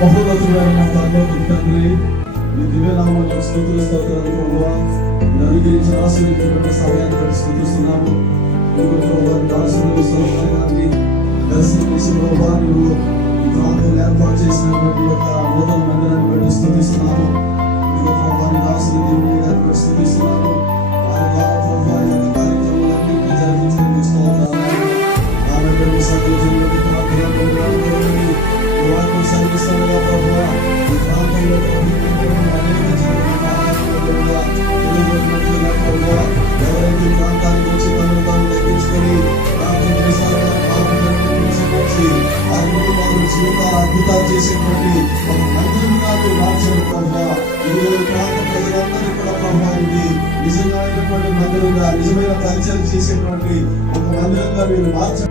బహుమతులైన పరలోకపు తండ్రి, నీ దివ్యనామములో స్తుతులు స్తోత్రాలు ప్రభువా. మీరు అనుగ్రహించిన ఆశీర్వదించిన సమయాన్ని బట్టి స్తుతిస్తున్నాము. దాసులు సౌకర్యాన్ని దర్శనం చేసిన ప్రభువా, నువ్వు ఈ ప్రాంతంలో ఏర్పాటు చేసినటువంటి యొక్క నూతన మందిరాన్ని బట్టి స్తుతిస్తున్నాము. ఇదిగో ప్రభువా, నీ దాసులు దీన్ని స్తుతిస్తున్నాము. వారి ద్వారా ప్రభువా ఈ యొక్క కార్యక్రమాలన్నింటినీ జరిగించడానికి స్తోత్రాలు. ఆమె సకల జనులకు సర్విస్తానుగా ప్రభువా, ఈ ప్రాంతంలో ఎవరైతే ఈ ప్రాంతానికి వచ్చి తమను తాను తగ్గించుకొని ప్రాంతం చేశారో ఆ కుటుంబాలు జీవితాలు అద్భుతాలు చేసేటువంటి ఒక మందిరంగా మీరు మార్చండి ప్రభువా. ఈ ప్రాంత ప్రజలందరికీ కూడా ప్రభువా ఇది నిజమైనటువంటి మందిరంగా, నిజమైన పరిచయం చేసేటువంటి ఒక మందిరంగా మీరు మార్చండి.